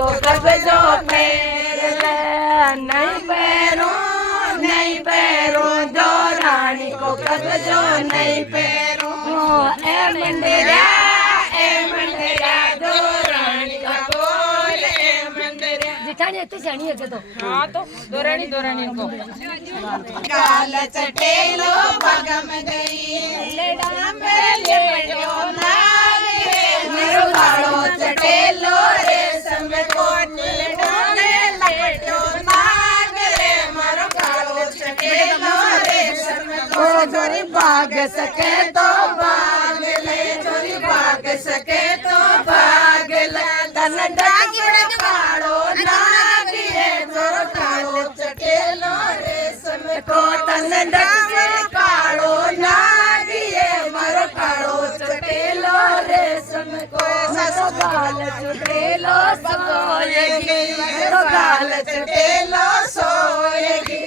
को कब्जो पेरे नहीं पैरों जो रानी को कब्जो नहीं पैरों ए मंदिरा जो रानी का बोल ए मंदिरा जिठानी इतनी जानी है तो हाँ तो दोरानी को काल चटेलो भगम गई लेडा में लेडो नाग मेरो कालो चटेलो रेशम कोट लेडो लेडो नाग रे मारो कालो चटेलो रेशम को जोरी भाग सके तो भाग ले जोरी भाग सके तो भाग ले तन डाकिड़ा कालो नाग रे जोरो कालो चटेलो रेशम को तन डाकिड़ा कालो नाग रे मारो कालो चटेलो रेशम को मारो गाल चटेलो सोएगी मारो गाल चटेलो सोएगी